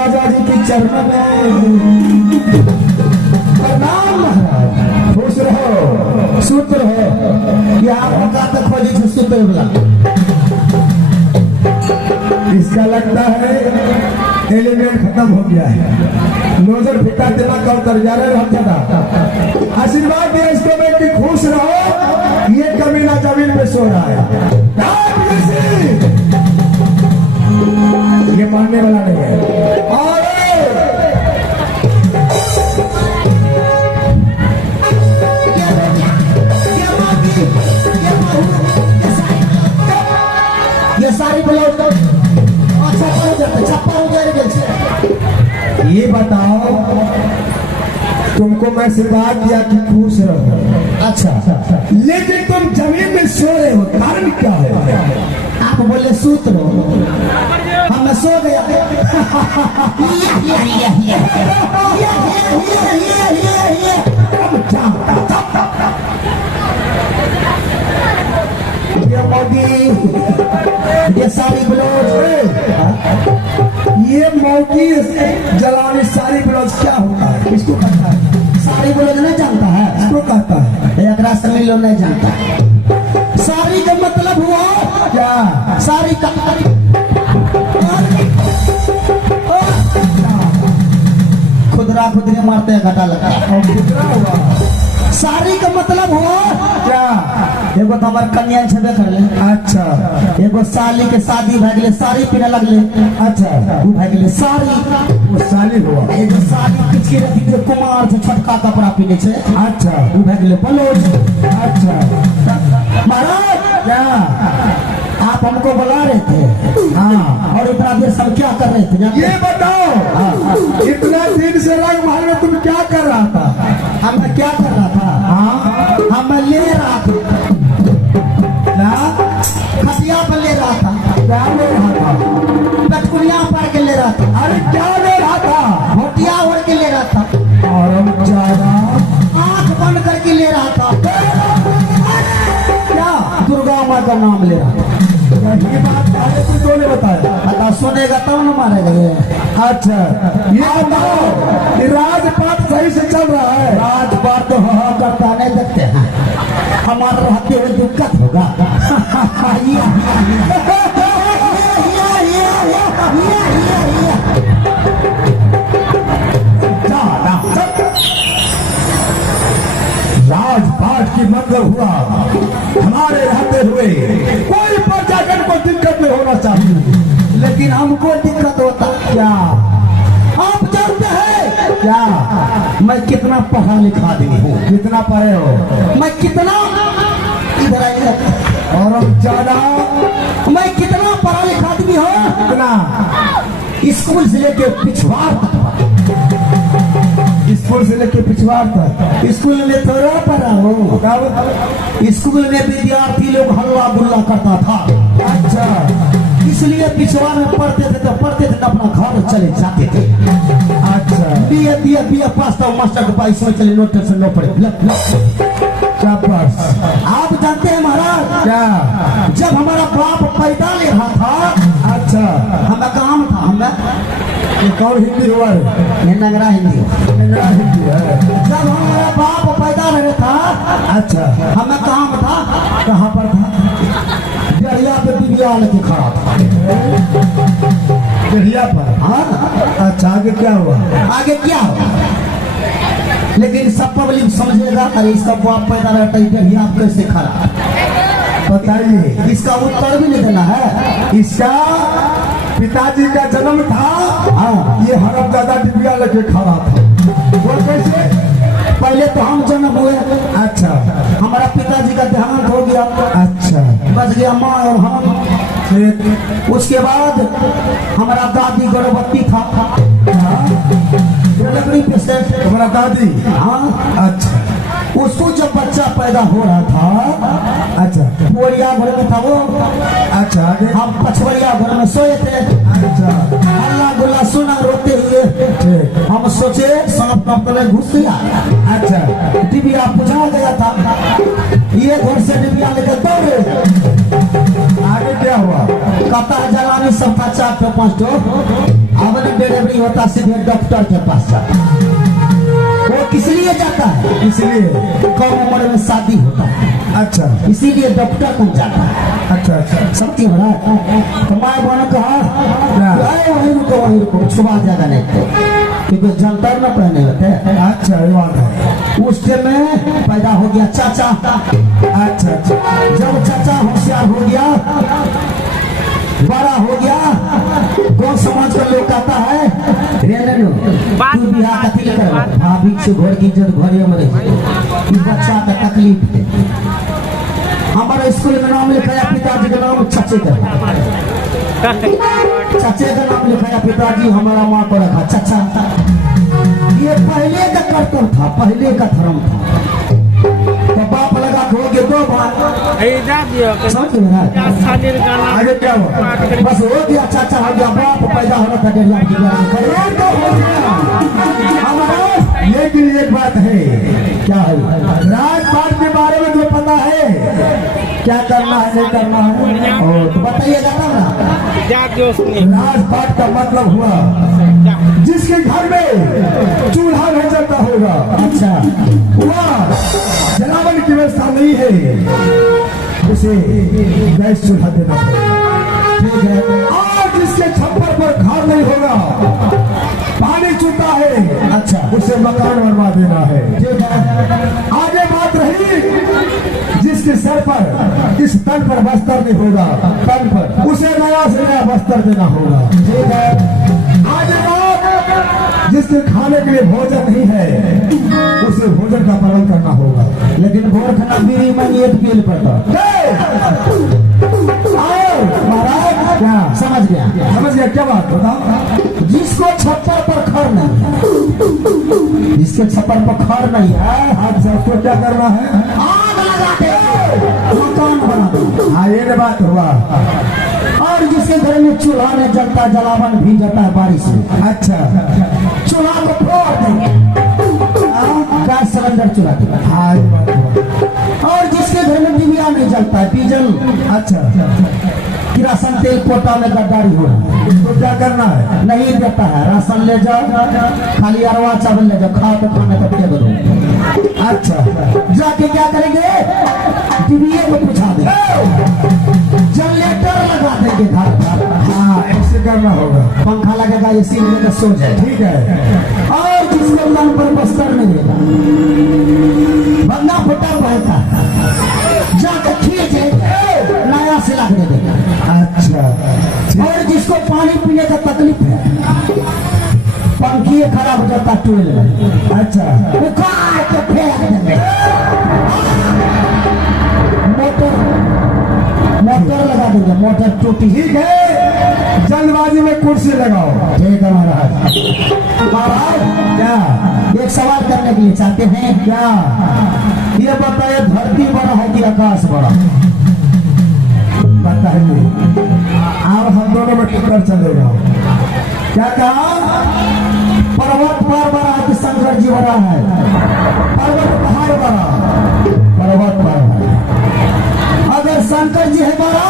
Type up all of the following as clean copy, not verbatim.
राजा जी की चरणों में प्रणाम महाराज। खुश रहो, सुत रहो। यहाँ पता तक खोली से सुत बोला। इसका लगता है एलिमेंट खत्म हो गया है। नोजल फिटा दिमाग का उतर जा रहा है। आशीर्वाद दिया इसको में कि खुश रहो। ये कमीना जमीन पे सो रहा है। ये मानने वाला नहीं है। और ये सारी ब्लाउज तो ये बताओ, तुमको मैं सिखा दिया कि खुश रहो। अच्छा, लेकिन तुम जमीन में सो रहे हो, कारण क्या है? आप बोले सूत रहो, हम मैं सो गया। ये मोदी, ये सारी ब्लाउज, ये मौकी जलाने सारी ब्लाउज क्या होता है? किसको कहता है? सारी ब्लाउज नहीं जानता है, किसको कहता है? एक रास्ते में लोग नहीं जानता। सारी का मतलब हुआ क्या? सारी का खुदरा खुदरे मारते हैं, घटा लगता है। खुदरा हुआ सारी का मतलब हुआ क्या? एगो तो हमार कन्या छेबे कर ले। अच्छा एगो साली के शादी भए गेले साड़ी पहने लगले। अच्छा, वो भए गेले साड़ी। वो साली हुआ। एगो साड़ी किछ के रखी के कुमार से छोटका कपड़ा पहने छे। अच्छा वो भए गेले ब्लाउज। अच्छा, महाराज क्या? आप हमको बुला रहे थे, हाँ, और इतना देर सब क्या कर रहे थे? ये बताओ इतना दिन से रंग महल में तुम क्या कर रहा था? हम क्या कर रहा था? हाँ, हम ले रहा था, क्या खटिया पर ले रहा था, क्या ले रहा था? कटकुनिया पर के ले रहा था, अरे क्या ले रहा था? घोटिया ओढ़ के ले रहा था, और ज्यादा आंख बंद करके ले रहा था। क्या? दुर्गा माँ का नाम ले रहा था। ये बात पहले तुम दो ने बताया। अतः सुनेगा तब न मारेगा ये। अच्छा, ये बताओ कि राजपाट सही से चल रहा है? राजपाट तो हाँ करता नहीं देखते हैं, हमारे रहते हुए दिक्कत होगा। राजपाट की मतलब हुआ हमारे रहते हुए कोई प्रजाजन को दिक्कत नहीं होना चाहिए। लेकिन हमको दिक्कत होता। क्या? आप जानते हैं क्या? मैं कितना पढ़ा लिखा आदमी हूँ? कितना पढ़े हो? मैं कितना इधर आइए, और हम ज्यादा मैं कितना पढ़ा लिखा आदमी हूँ? कितना? स्कूल से लेके पिछवाड़ तक, स्कूल से लेके पिछवाड़ तक। स्कूल में थोड़ा पढ़ा हो। कब? स्कूल में विद्यार्थी लोग हल्ला गुल्ला करता था, अच्छा, इसलिए पिछवाड़ में पढ़ते थे तो पढ़ते थे, अपना घर चले जाते थे। अच्छा, बीए पास था, मास्टर के पास में चले, नोट से नो पड़े। क्या पास? आप जानते हैं महाराज, क्या? जब हमारा बाप पैदा ले रहा था, अच्छा, हमें काम था, हमें ये कौन हिंदी हुआ है? ये नगरा हिंदी। मेरा हिंदी है। जब हमारा बाप पैदा रहे था, अच्छा, हमें काम था, कहाँ पर था? डरिया पे डिबिया लेके खड़ा था। गढ़िया पर। हाँ, अच्छा, आगे क्या हुआ? आगे क्या होगा? लेकिन सब पब्लिक समझेगा, अरे इसका बाप पैदा रहता है डरिया पे कैसे खड़ा? बताइए। इसका उत्तर भी नहीं देना है। इसका पिताजी का जन्म था, हाँ, ये हरम दादा डिबिया लेके खड़ा था। वो कैसे? पहले तो हम जन्म हुए, अच्छा, हमारा पिताजी का देहांत हो गया, अच्छा, बच गया माँ और हम। फिर उसके बाद हमारा दादी गर्भवती था, लकड़ी पे से। तुम्हारा दादी? हाँ, अच्छा, उसको जब बच्चा पैदा हो रहा था, अच्छा, बोरिया घर में था वो, अच्छा, आगे? हम पछवरिया घर में सोए थे। अच्छा, हल्ला गुल्ला सुना रोते हुए, ठीक, हम सोचे सांप कांप में घुस गया। अच्छा, डिबिया बुझा गया था, ये घर से डिबिया लेकर दौड़े। आगे क्या हुआ? कहता है जलानी सब था 4 to 5 तो अब डिलीवरी होता सीधे डॉक्टर के पास जाता। वो किस लिए जाता है? इसलिए। कम उम्र में शादी होता है, अच्छा, इसीलिए डॉक्टर बन जाता है। अच्छा, अच्छा, समझिए महाराज। तो माए बहन कहा वहीं रुको, छुपा ज्यादा नहीं तो, क्योंकि जंतर न पहने होते। अच्छा, ये बात है। उस टाइम में पैदा हो गया चाचा। अच्छा, अच्छा, जब चाचा होशियार हो गया, बड़ा हो गया, कौन समाज का लोग कहता है तू बिहार कथी ले कर भाभी से घर की इज्जत घरे में रही, बच्चा का तकलीफ है। हमारे स्कूल में नाम लिखाया पिताजी का नाम चाचे का, चाचे का नाम लिखाया पिताजी, हमारा माँ को रखा चाचा। ये पहले का कर्तव्य था, पहले का धर्म था। तो बाप लगा हो गए 2 भाई, समझ रहे? आगे क्या हुआ? बस हो गया, चाचा हो गया, बाप पैदा होना था डेढ़ लाख ये तो हो गया। हमारा। लेकिन एक बात है, क्या है? राजपाट के बारे में जो पता है, क्या करना है नहीं करना है, और तो बताइएगा तब ना। राजपाट का मतलब हुआ जिसके घर में चूल्हा नहीं जलता होगा, अच्छा, वह जलावन की व्यवस्था नहीं है, उसे गैस चूल्हा देना पड़ेगा। ठीक है। और जिसके छप्पर पर घर नहीं होगा, पानी चूता है, अच्छा, उसे मकान बनवा देना है। ठीक है। आगे जिसके सर पर इस तन पर बस्तर नहीं होगा, तन पर उसे नया से नया बस्तर देना होगा। ठीक है। आज रात जिसके खाने के लिए भोजन नहीं है उसे भोजन का पालन करना होगा। लेकिन भोर खाना बीड़ी में एक पील पड़ता। महाराज क्या समझ गया? समझ गया? क्या बात बताओ। जिसको छप्पर पर खड़ नहीं है, जिसके छप्पर पर खड़ नहीं है, आप सबको क्या करना है? आग लगा के मकान बना दो। हाँ ये बात हुआ। और जिसके घर में चूल्हा में जलता जलावन भी जाता है बारिश में, अच्छा चूल्हा को फोड़ देंगे, गैस सिलेंडर चूल्हा के। हाँ ये बात हुआ। और जिसके घर में डिबिया नहीं जलता है, डीजल अच्छा किरासन तेल कोटा में गद्दारी हो रहा है, तो क्या करना है? नहीं देता है। राशन ले जाओ, खाली अरवा चावल ले जाओ, खाओ तो खाने का पेट दो। अच्छा जाके क्या करेंगे? डिबिए को पूछा देंगे, जनरेटर लगा देंगे घर घर। हाँ ऐसे करना होगा। पंखा लगेगा, एसी लगेगा, सो जाए। ठीक है। और जिसके तन पर बस्तर नहीं रहेगा, बंदा फटा रहता है, जाकर खींचे नया सिला के देगा। अच्छा और जिसको पानी पीने का तकलीफ है, पंखी खराब हो जाता टूल में, अच्छा उखाड़ के फेंक देंगे। मोटर लगा देंगे, मोटर टूटी। ठीक है। जल्दबाजी में कुर्सी लगाओ। ठीक है महाराज। महाराज क्या एक सवाल करने के लिए चाहते हैं। क्या? ये बताइए, धरती बड़ा है कि आकाश बड़ा? बताइए। अब हम दोनों में टक्कर चलेगा। क्या कहा? पर्वत पर बड़ा है कि शंकर जी बड़ा है? पर्वत पहाड़ बड़ा। पर्वत पर है। अगर शंकर जी है बड़ा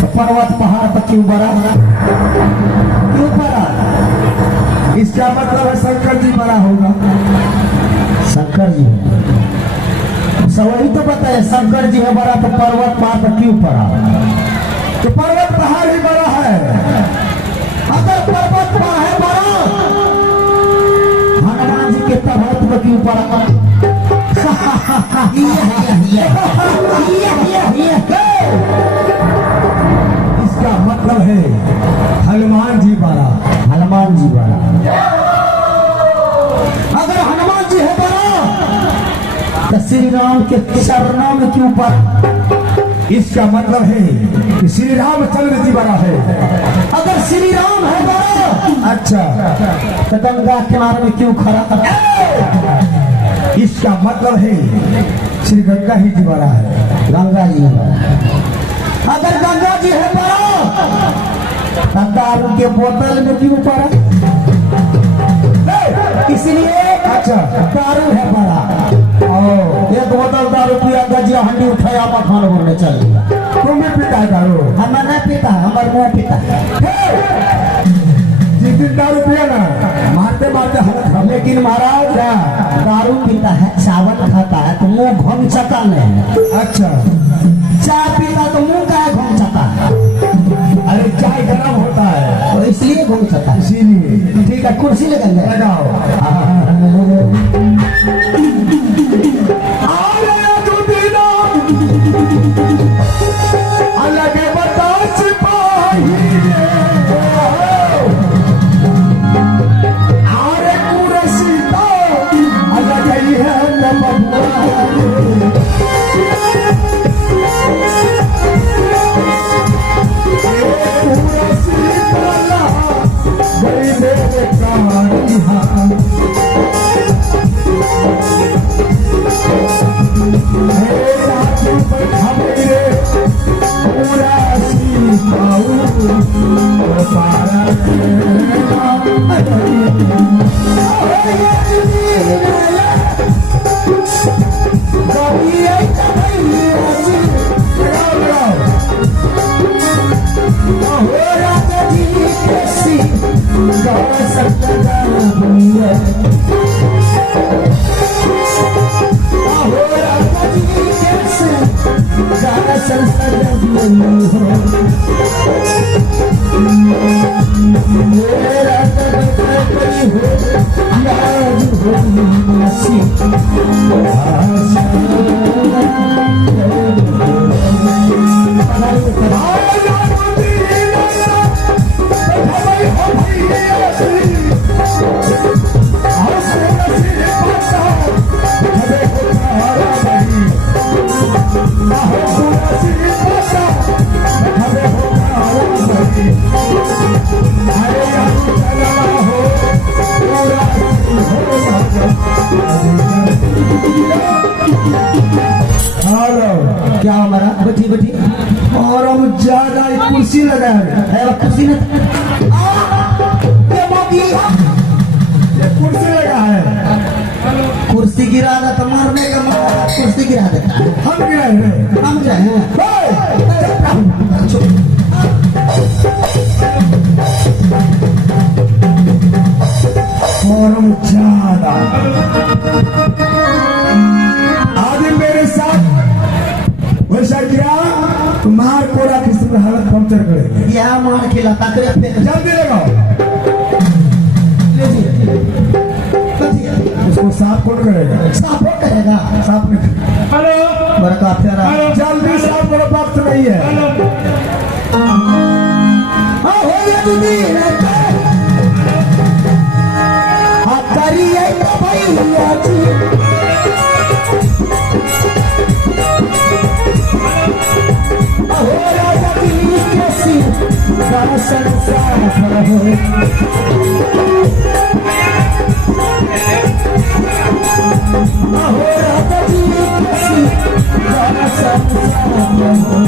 तो पर्वत पहाड़ पर क्यों बड़ा? क्यों बड़ा? इसका मतलब है शंकर जी बड़ा होगा। शंकर जी सब वही तो बताए, शंकर जी है बड़ा तो पर्वत पहाड़ पर क्यों पड़ा? तो पर्वत पहाड़ ही बड़ा है। अगर पर्वत पहाड़ है बड़ा, हनुमान जी के पर्वत पर क्यों पड़ा? इसका मतलब है हनुमान जी बड़ा। हनुमान जी बड़ा। अगर हनुमान जी है बड़ा तो श्री राम के चरणों में क्यों पड़ा? इसका मतलब है कि श्री रामचंद्र जी बड़ा है। अगर श्री राम है बड़ा, अच्छा तो गंगा किनारे में क्यों खड़ा? इसका मतलब है श्री गंगा ही जी बड़ा है। गंगा जी है बड़ा। अगर गंगा जी है बड़ा तो दारू के बोतल में क्यों पड़ा? इसलिए अच्छा दारू है बड़ा। ओ एक बोतल दारू पिया, गजिया हंडी उठाया, मखान बोलने चल गया। तुम भी पिता करो। हमें नहीं पीता, हमारे मुँह पीता। जिस दिन दारू पिया ना मारते मारते हालत। लेकिन महाराज दारू पीता है, चावल खाता है तो मुंह घुमचता नहीं। अच्छा चाय पीता तो मुंह का घुमचता है, अरे चाय गर्म होता है तो इसलिए घुमचता है। इसीलिए। ठीक है, कुर्सी लेकर लगाओ। अलग बता सिपाही आरे कुरसी तो अलग ही है न बबुआ। कुरसी वाला बड़ी मेरे कहानी हो बैठी बैठी और हम ज्यादा एक कुर्सी लगा है अरे वो कुर्सी ने ये मौकी ये कुर्सी लगा है कुर्सी गिरा था तो मारने का मारा कुर्सी गिरा देता है हम गिराए हैं हम गए हैं और हम ज्यादा आदमी मेरे साथ वैसा किया तो मार कोड़ा किसी में हालत पंक्चर करेगा यह मार खिला ताकरे फेंक जल्दी लगाओ लीजिए बैठिए उसको साफ कौन करेगा साफ हो करेगा साफ नहीं बड़का फेरा जल्दी साफ करो वक्त नहीं है हाँ हो गया दीदी हाँ करिए तो भैया जी हो राजा की कैसी बड़ा संसार हो हो राजा की कैसी बड़ा संसार हो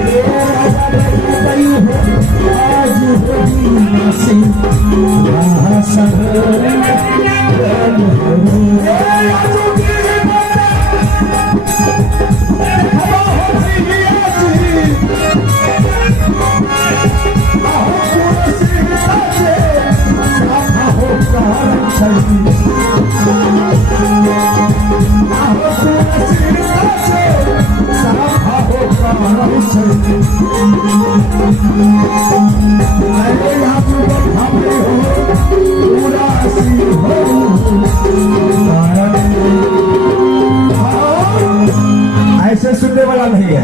ये राजा बड़ी हो आज होगी नसीब वहाँ सब ऐसे सुनने वाला नहीं है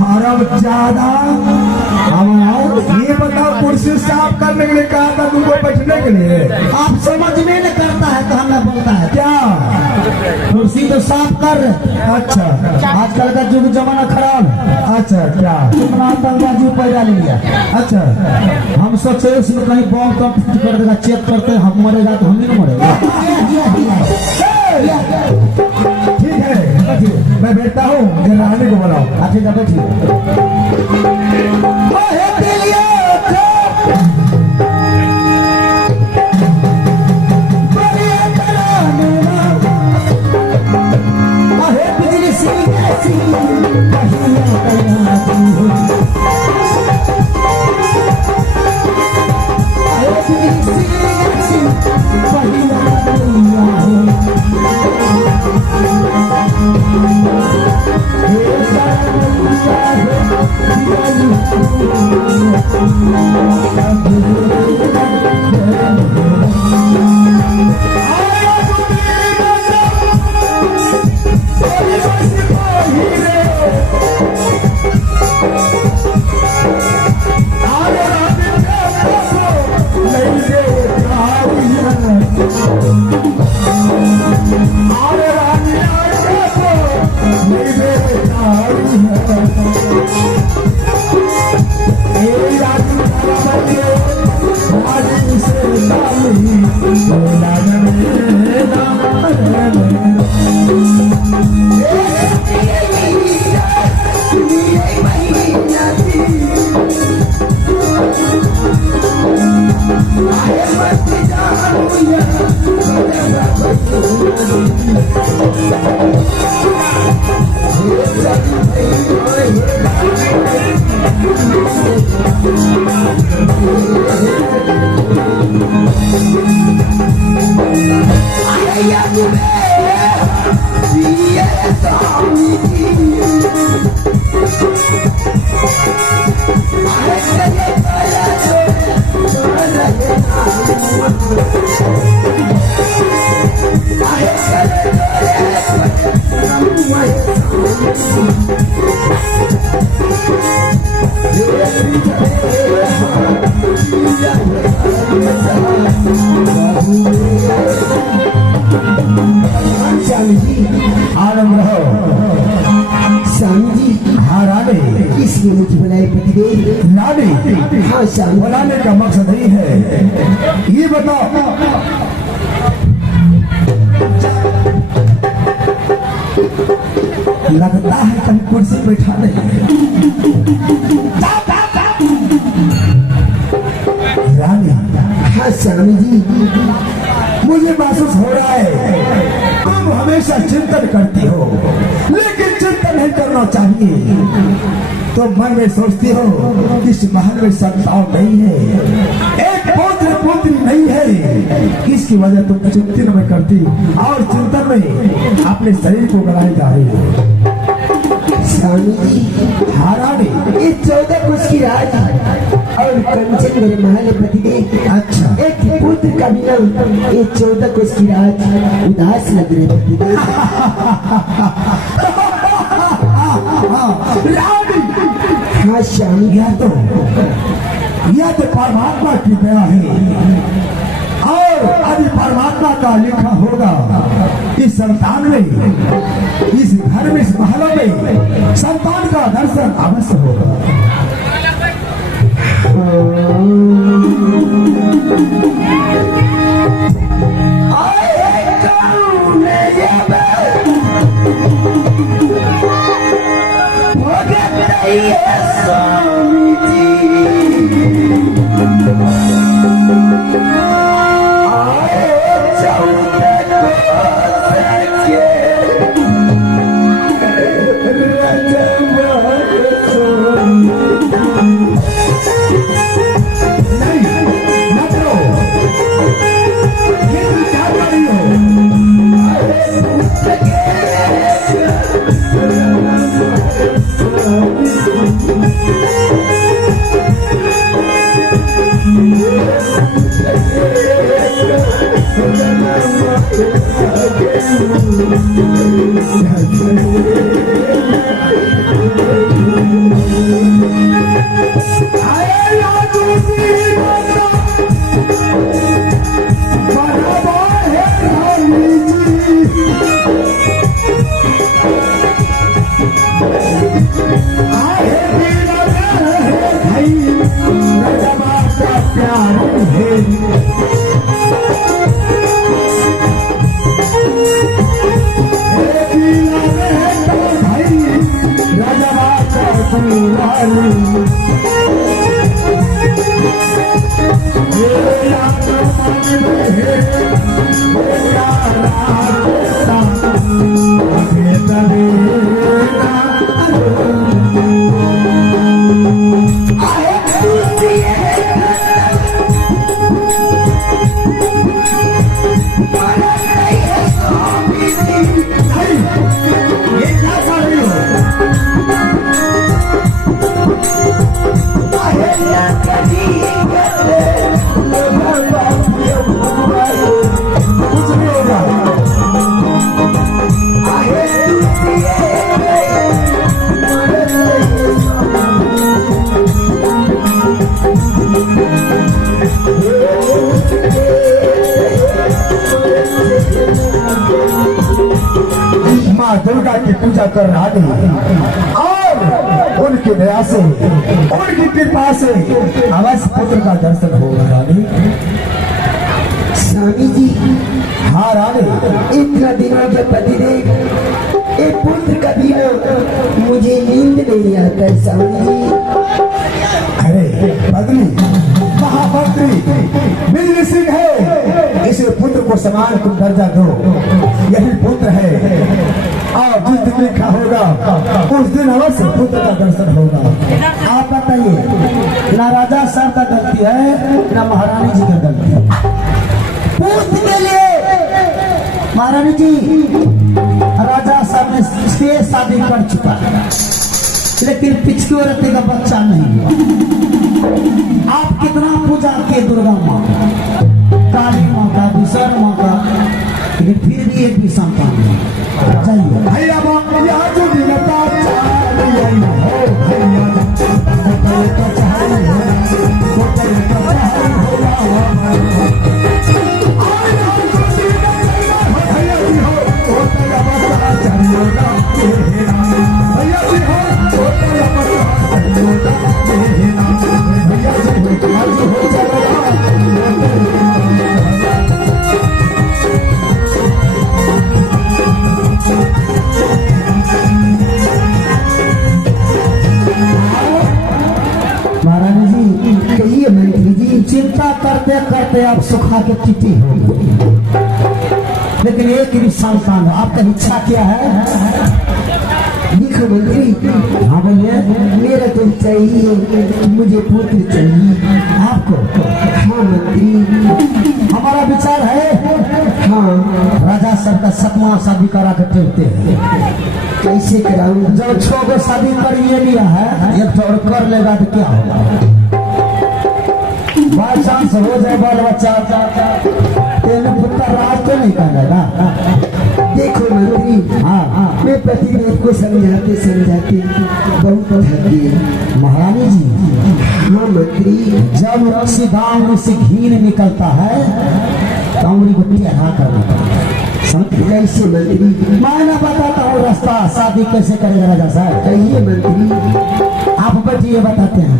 हरम ज्यादा ये बताओ कुर्सी साफ करने के लिए कहा था तुमको बैठने के लिए आप समझ में न करता है तो हमें बोलता है क्या कुर्सी तो साफ कर अच्छा आजकल का युग जमाना खराब है अच्छा क्या कितना आतंकवादी पैदा ले लिया अच्छा हम सोचे इसमें कहीं बॉम्ब तो फिट कर देगा चेक करते हम मरेगा तो हम ही ना मरेगा ठीक है मैं बैठता हूँ रानी को बुलाओ ठीक है बैठिए आनंद रहो स्वामी जी हाँ रानी इसलिए मुझे बुलाए पतिदेव। रानी, हाँ स्वामी। बुलाने का मकसद ही है, ये बताओ लगता है तुम कुर्सी बैठा नहीं। रानी, हाँ स्वामी जी। मुझे महसूस हो रहा है तुम हमेशा चिंतन करती हो, लेकिन चिंतन नहीं करना चाहिए। तो मन में सोचती हो कि इस महल में संतान नहीं है, एक पुत्र पुत्री नहीं है, इसकी वजह तुम चिंतन में करती और चिंतन में अपने शरीर को गलाए जा रही हो। स्वामी जी, हाँ रानी, ये 14 कुछ की रात और कंचन मेरे महल पतिदेव। अच्छा, एक पुत्र का बिना ये 14 कुछ की रात उदास लग रहे पतिदेव। रानी, हाँ स्वामी। यह तो परमात्मा की दया है, और अभी परमात्मा का लिखा होगा इस संतान में, इस घर में, इस महलों में संतान का दर्शन अवश्य होगा। माँ दुर्गा की पूजा कर रहा है और उनकी दया से, उनकी कृपा से अवश्य पुत्र का दर्शन होगा रानी। स्वामी जी, हाँ रानी, इतना दिनों के पतिदेव एक पुत्र का बिना मुझे नींद नहीं आता है स्वामी जी। अरे बदली महामंत्री बिजली सिंह है, इस पुत्र को समान तुम दर्जा दो, यही पुत्र है और जिस दिन लिखा होगा उस दिन अवश्य पुत्र का दर्शन होगा। आप बताइए, ना राजा साहब का गलती है ना महारानी जी का गलती है। पुत्र के लिए महारानी जी, राजा साहब ने से शादी कर चुका है, लेकिन पिछली औरत का बच्चा नहीं हुआ। आप कितना पूजा किए दुर्गा माँ, काली माँ का, विष्णु माँ का, लेकिन फिर भी एक भी संतान नहीं। जाइए भैया जो दिनता भैया जी हो चिंता करते करते आप सुखा के चिट्ठी हो गई। लेकिन एक भी संतान हो, आपका इच्छा क्या है? लिखो मंत्री। हाँ बोलिए। मेरा तो चाहिए, मुझे पुत्र चाहिए। आपको? हाँ मंत्री। हमारा विचार है, हाँ। राजा सबका 7वां शादी करा के टेकते हैं। कैसे कराऊं? जब 6 को शादी कर ये लिया है, एक तो और कर लेगा तो क्या होगा? बाई चांस हो जाए बाल बच्चा, तेरे पुत्र राज तो नहीं करेगा। देखो मंत्री, हाँ, मैं प्रतिदेव को समझाते समझाते बहुत थक गई। महारानी जी, हाँ मंत्री। जब किसी गांव में से घी निकलता है तो उंगली को टेढ़ा करना पड़ता है। कैसे मंत्री? मैं बताता हूँ रास्ता, शादी कैसे करेगा राजा साहब। कहिए मंत्री। आप बैठिए, बताते हैं।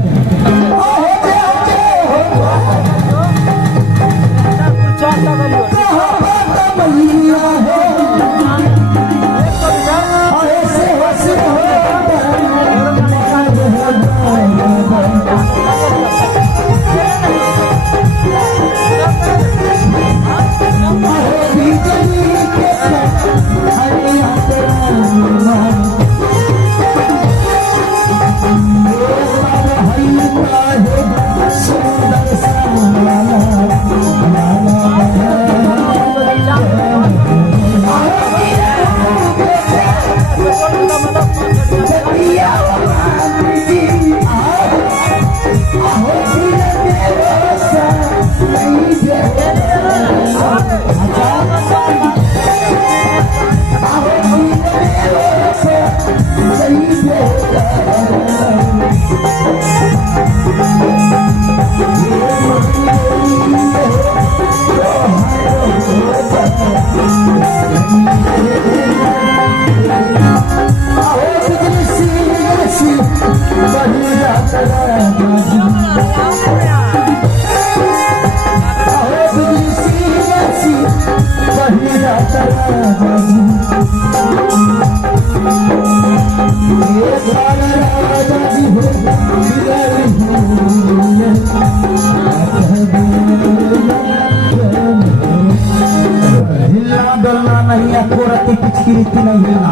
हिलना डोलना नहीं है, कोरती पिचकी रीति नहीं हिलना।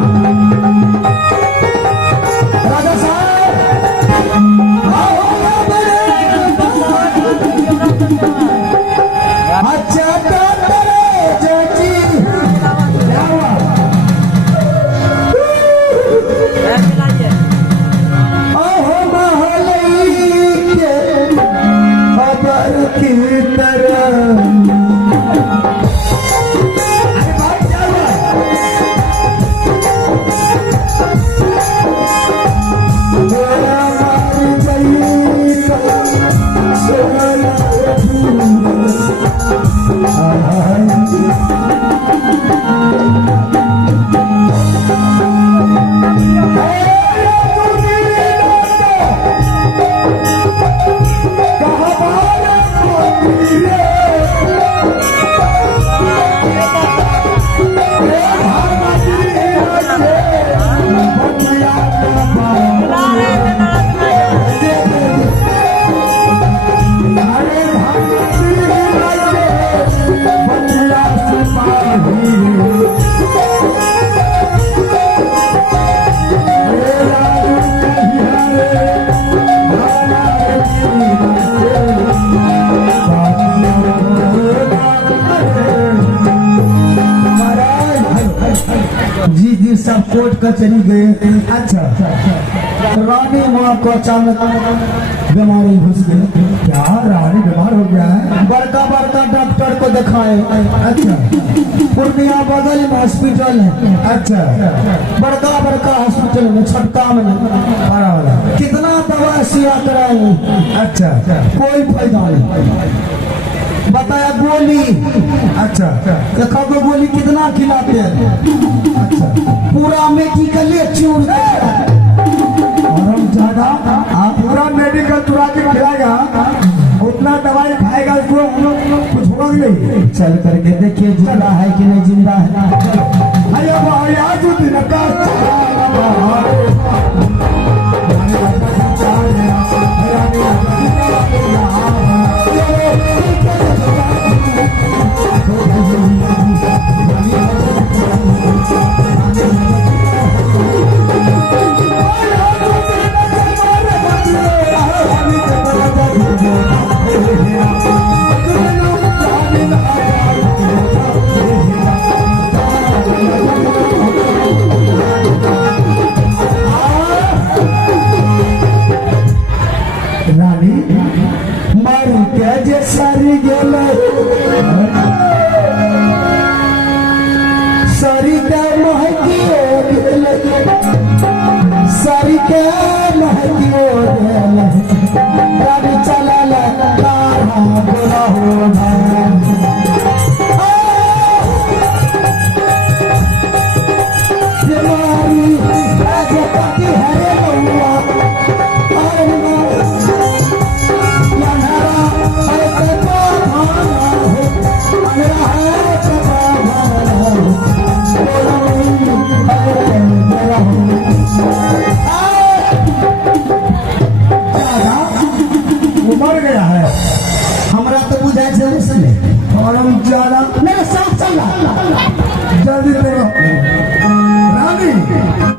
राजा साहब, अच्छा चाची ओहो महलई के खबर की तरह। सब कोर्ट कचहरी गए। अच्छा, रानी माँ को अचानक बीमारी घुस गई। क्या रानी बीमार हो गया है? बड़का बड़का डॉक्टर को दिखाए। अच्छा, पूर्णिया बगल में हॉस्पिटल है। अच्छा, बड़का बड़का हॉस्पिटल में, छोटका में बड़ा वाला। कितना दवा सिया कराए, अच्छा, कोई फायदा नहीं। बताया गोली, अच्छा, देखो तो गोली कितना खिलाते हैं। अच्छा, पूरा मेडिकल चूर और हम ज्यादा पूरा मेडिकल तुरा के खिलाएगा, उतना दवाई खाएगा, उसको कुछ होगा नहीं। चल करके देखिए जिंदा है कि नहीं जिंदा है। अरे भाई आज दिन का जे सारी गेले सारी का महकियो गेले सारी का महकियो गेले गाड़ी चलाला काढ़ा बोला होगा हमारी राजपति हरे बउआ मर गया है। हमरा तो बुझाए से उसने और हम ज्यादा मेरा साथ चल रहा जल्दी करो